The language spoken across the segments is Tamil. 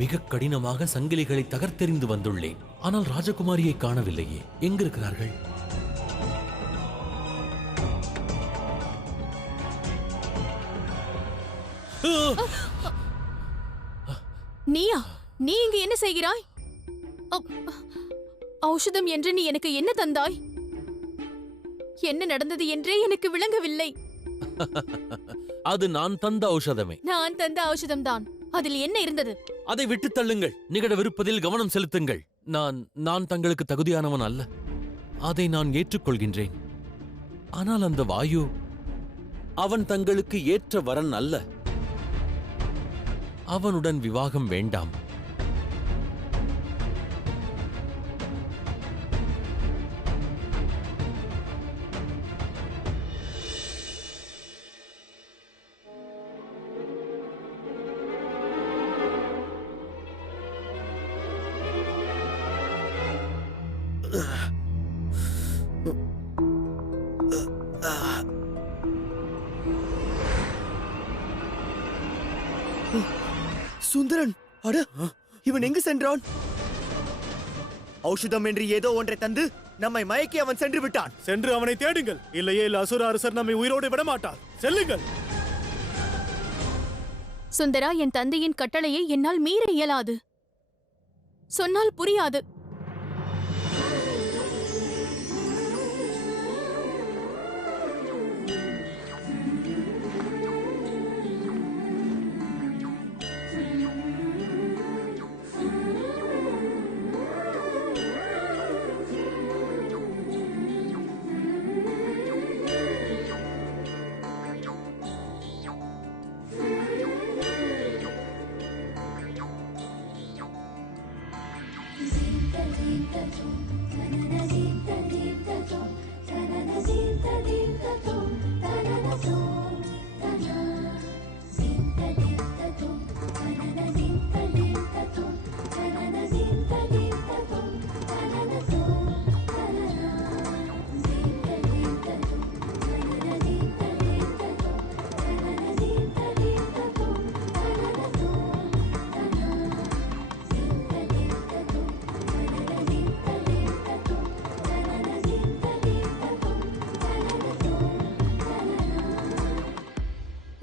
மிக கடினமாக சங்கிலிகளை தகர்த்தெறிந்து வந்துள்ளேன். ஆனால் ராஜகுமாரியை காணவில்லையே. எங்கிருக்கிறார்கள்? நீயா? நீ இங்கு என்ன செய்கிறாய்? ஔஷதம் என்று நீ எனக்கு என்ன தந்தாய்? என்ன நடந்தது என்றே எனக்கு விளங்கவில்லை. அது நான் தந்த ஔஷதமே. நான் தந்த ஔஷதம்தான். அதில் என்ன இருந்தது? அதை விட்டு தள்ளுங்கள். நிகழவிருப்பதில் கவனம் செலுத்துங்கள். நான் தங்களுக்கு தகுதியானவன் அல்ல. அதை நான் ஏற்றுக்கொள்கின்றேன். ஆனால் அந்த வாயு, அவன் தங்களுக்கு ஏற்ற வரன் அல்ல. அவனுடன் விவாகம் வேண்டாம். சுந்தரன், அட, இவன் எங்கு சென்றான்? ஔஷதம் என்று ஏதோ ஒன்றை தந்து நம்மை மயக்கி அவன் சென்று விட்டான். சென்று அவனை தேடுங்கள். இல்லையே அசுர அரசர் நம்மை உயிரோடு விட மாட்டார். செல்லுங்கள். சுந்தரா, என் தந்தையின் கட்டளையை என்னால் மீற இயலாது. சொன்னால் புரியாது.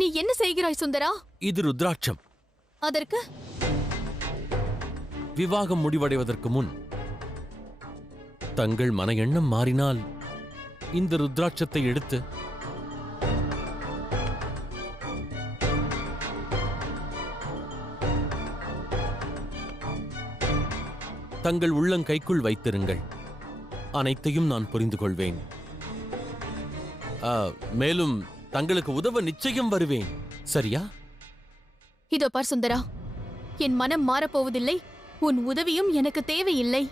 நீ என்ன செய்கிறாய் சுந்தரா? இது ருத்ராட்சம். அதற்கு விவாகம் முடிவடைவதற்கு முன் தங்கள் மன எண்ணம் மாறினால் இந்த ருத்ராட்சத்தை எடுத்து தங்கள் உள்ளங்கைக்குள் வைத்திருங்கள். அனைத்தையும் நான் புரிந்து கொள்வேன். மேலும் தங்களுக்கு உதவ நிச்சயம் வருவேன். சரியா? இதோ பார் சுந்தரா, என் மனம் மாறப்போவதில்லை. உன் உதவியும் எனக்கு தேவையில்லை.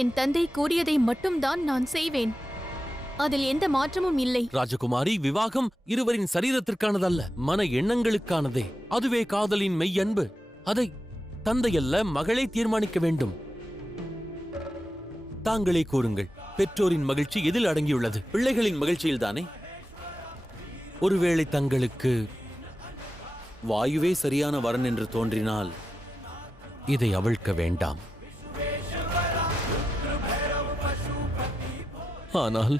என் தந்தை கூறியதை மட்டும்தான் நான் செய்வேன். அதில் எந்த மாற்றமும் இல்லை. ராஜகுமாரி, விவாகம் இருவரின் சரீரத்திற்கானதல்ல, மன எண்ணங்களுக்கானதே. அதுவே காதலின் மெய்யன்பு. அதை தந்தையல்ல, மகளே தீர்மானிக்க வேண்டும். தாங்களே கூறுங்கள், பெற்றோரின் மகிழ்ச்சி எதில் அடங்கியுள்ளது? பிள்ளைகளின் மகிழ்ச்சியில்தானே? ஒருவேளை தங்களுக்கு வாயுவே சரியான வரன் என்று தோன்றினால் இதை அவிழ்க்க வேண்டாம். ஆனால்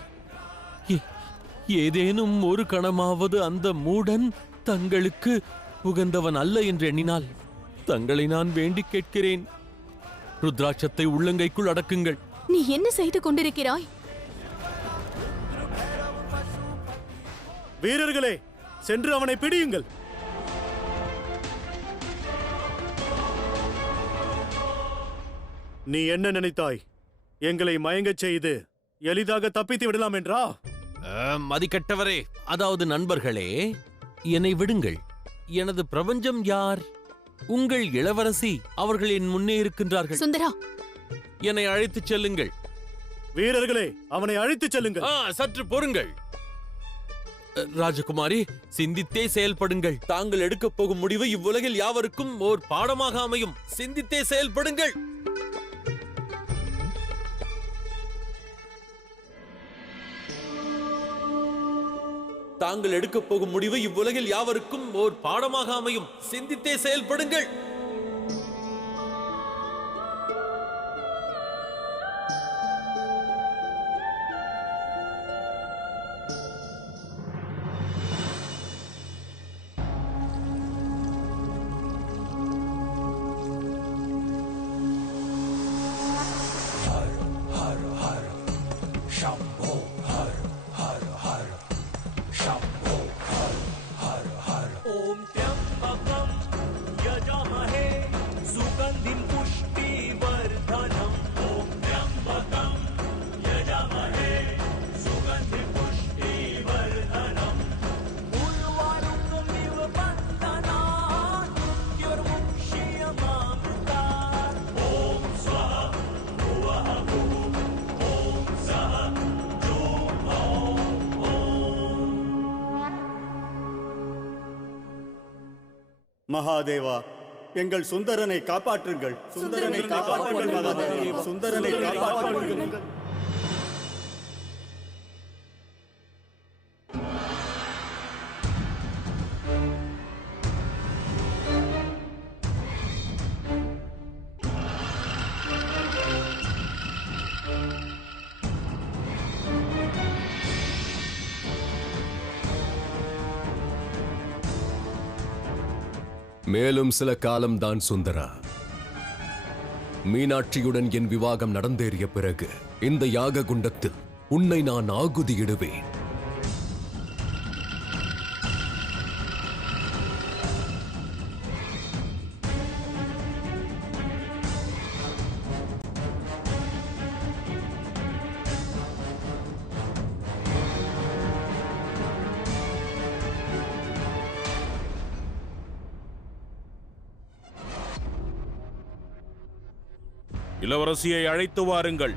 ஏதேனும் ஒரு கணமாவது அந்த மூடன் தங்களுக்கு உகந்தவன் அல்ல என்று எண்ணினால் தங்களை நான் வேண்டி கேட்கிறேன், ருத்ராட்சத்தை உள்ளங்கைக்குள் அடக்குங்கள். நீ என்ன செய்து கொண்டிருக்கிறாய்? வீரர்களே, சென்று அவனை பிடியுங்கள். நீ என்ன நினைத்தாய்? எங்களை மயங்கச் செய்து எளிதாக தப்பித்து விடலாம் என்றா? மதிக்கட்டவரே, அதாவது நண்பர்களே, என்னை விடுங்கள். எனது பிரபஞ்சம் யார்? உங்கள் இளவரசி. அவர்கள் என் முன்னே இருக்கின்றார்கள். சுந்தரா, என்னை அழைத்துச் செல்லுங்கள். வீரர்களே, அவனை அழைத்துச் செல்லுங்கள். சற்று பொறுங்கள். ராஜகுமாரி, சிந்தித்தே செயல்படுங்கள். தாங்கள் எடுக்கப் போகும் முடிவு இவ்வுலகில் யாவருக்கும் ஓர் பாடமாக அமையும். சிந்தித்தே செயல்படுங்கள். தாங்கள் எடுக்கப் போகும் முடிவு இவ்வுலகில் யாவருக்கும் ஓர் பாடமாக அமையும். சிந்தித்தே செயல்படுங்கள். ॐ त्र्यम्बकं यजामहे सुगन्धिं पुष्टिवर्धनम् ॐ त्र्यम्बकं यजामहे सुगन्धिं पुष्टिवर्धनम् उर्वारुकमिव बन्धनात् मृत्युर्मुक्षीयमामृतात् ॐ स्वः भुवः भुः ॐ सः மகாதேவா, எங்கள் சுந்தரனை காப்பாற்றுங்கள். சுந்தரனை காப்பாற்றுங்கள் மகாதேவா. சுந்தரனை காப்பாற்றுங்கள். மேலும் சில காலம்தான் சுந்தரா. மீனாட்சியுடன் என் விவாகம் நடந்தேறிய பிறகு இந்த யாக குண்டத்தில் உன்னை நான் ஆகுதியிடுவேன். இளவரசியை அழைத்து வாருங்கள்.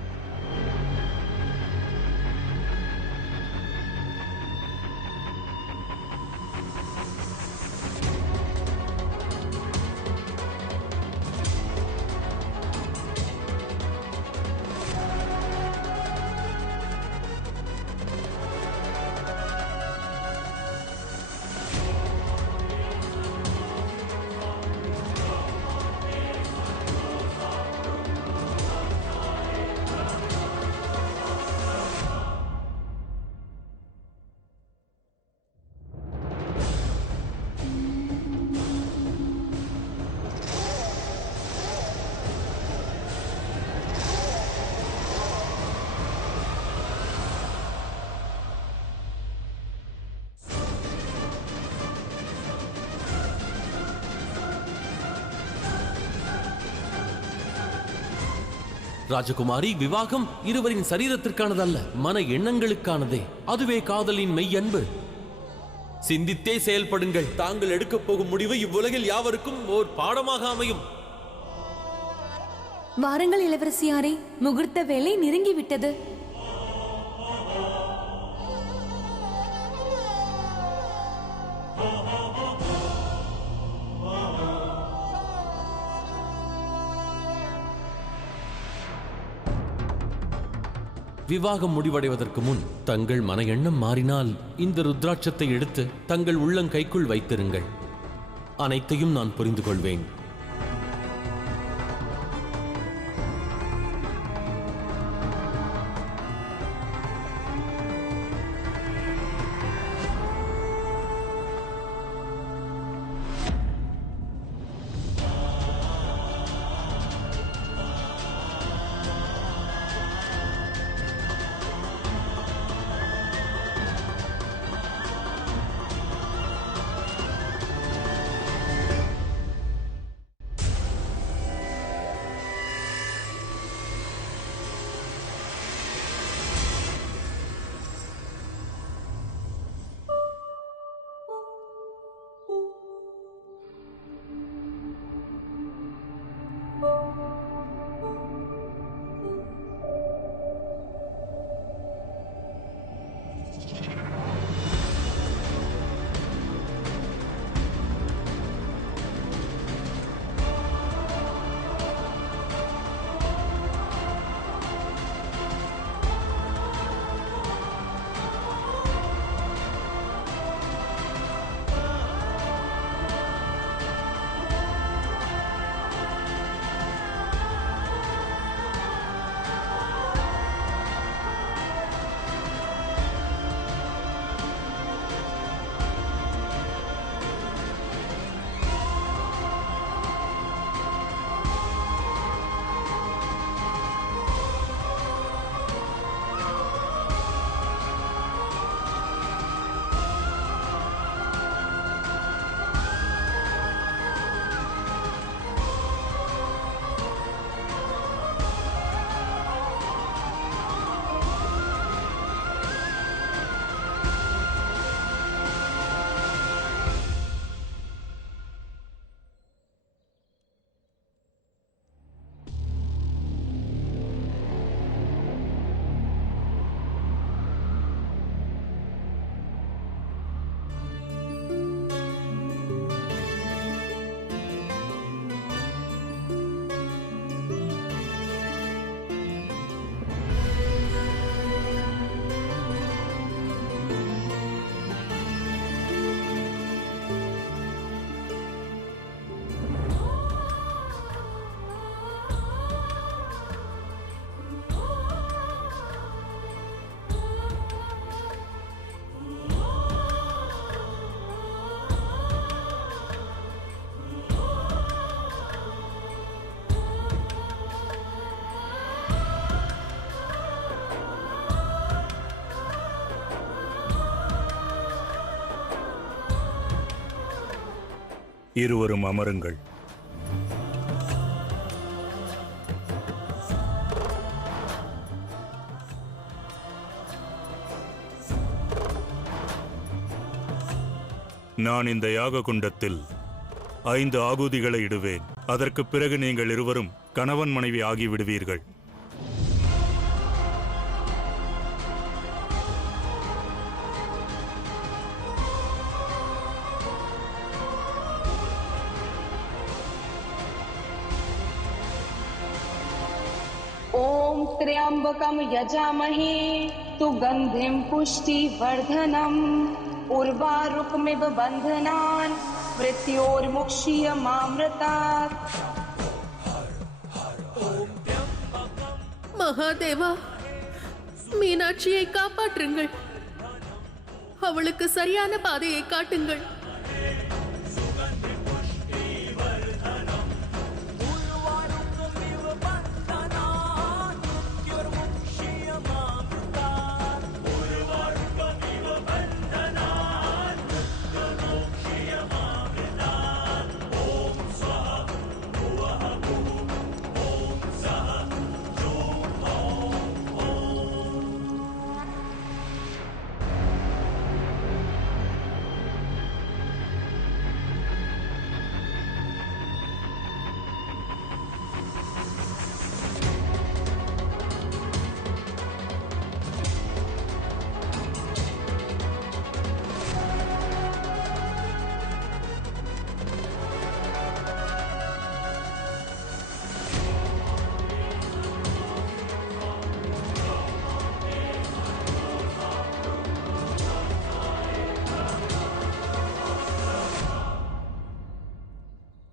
ராஜகுமாரி, விவாகம் இருவரின் சரீரத்திற்கானதல்ல, மன எண்ணங்களுக்கானதே. அதுவே காதலின் மெய் அன்பு. சிந்தித்தே செயல்படுங்கள். தாங்கள் எடுக்கப் போகும் முடிவு இவ்வுலகில் யாவருக்கும் ஓர் பாடமாக அமையும். வாருங்கள் இளவரசியாரே, முகூர்த்த வேலை நெருங்கிவிட்டது. விவாகம் முடிவடைவதற்கு முன் தங்கள் மன எண்ணம் மாறினால் இந்த ருத்ராட்சத்தை எடுத்து தங்கள் உள்ளங்கைக்குள் வைத்திருங்கள். அனைத்தையும் நான் புரிந்து கொள்வேன். இருவரும் அமருங்கள். நான் இந்த யாக குண்டத்தில் 5 ஆகுதிகளை இடுவேன். அதற்கு பிறகு நீங்கள் இருவரும் கணவன் மனைவி ஆகிவிடுவீர்கள். ॐ त्र्यम्बकं यजामहे सुगन्धिं पुष्टिवर्धनम् उर्वारुकमिव बन्धनान् मृत्योर्मुक्षीयमामृतात्. மகாதேவா, மீனாட்சியை காப்பாற்றுங்கள். அவளுக்கு சரியான பாதையை காட்டுங்கள்.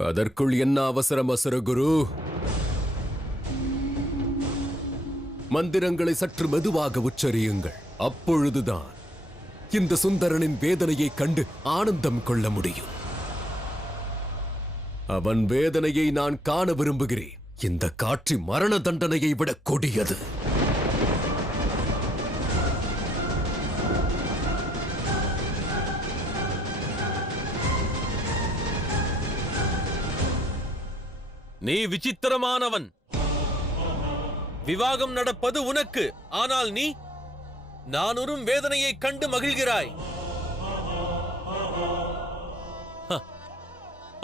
அதற்குள் என்ன அவசரம் அசுரகுரு? மந்திரங்களை சற்று மெதுவாக உச்சரியுங்கள். அப்பொழுதுதான் இந்த சுந்தரனின் வேதனையை கண்டு ஆனந்தம் கொள்ள முடியும். அவன் வேதனையை நான் காண விரும்புகிறேன். இந்த காட்சி மரண தண்டனையை விட கொடியது. நீ விசித்திரமானவன். விவாகம் நடப்பது உனக்கு, ஆனால் நீ நானுறும் வேதனையை கண்டு மகிழ்கிறாய்.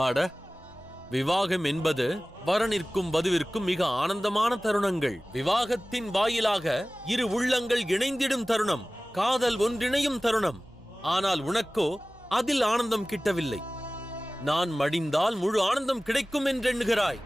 அட, விவாகம் என்பது வரனிற்கும் வதுவிற்கும் மிக ஆனந்தமான தருணங்கள். விவாகத்தின் வாயிலாக இரு உள்ளங்கள் இணைந்திடும் தருணம், காதல் ஒன்றிணையும் தருணம். ஆனால் உனக்கோ அதில் ஆனந்தம் கிட்டவில்லை. நான் மடிந்தால் முழு ஆனந்தம் கிடைக்கும் என்றெண்ணுகிறாய்.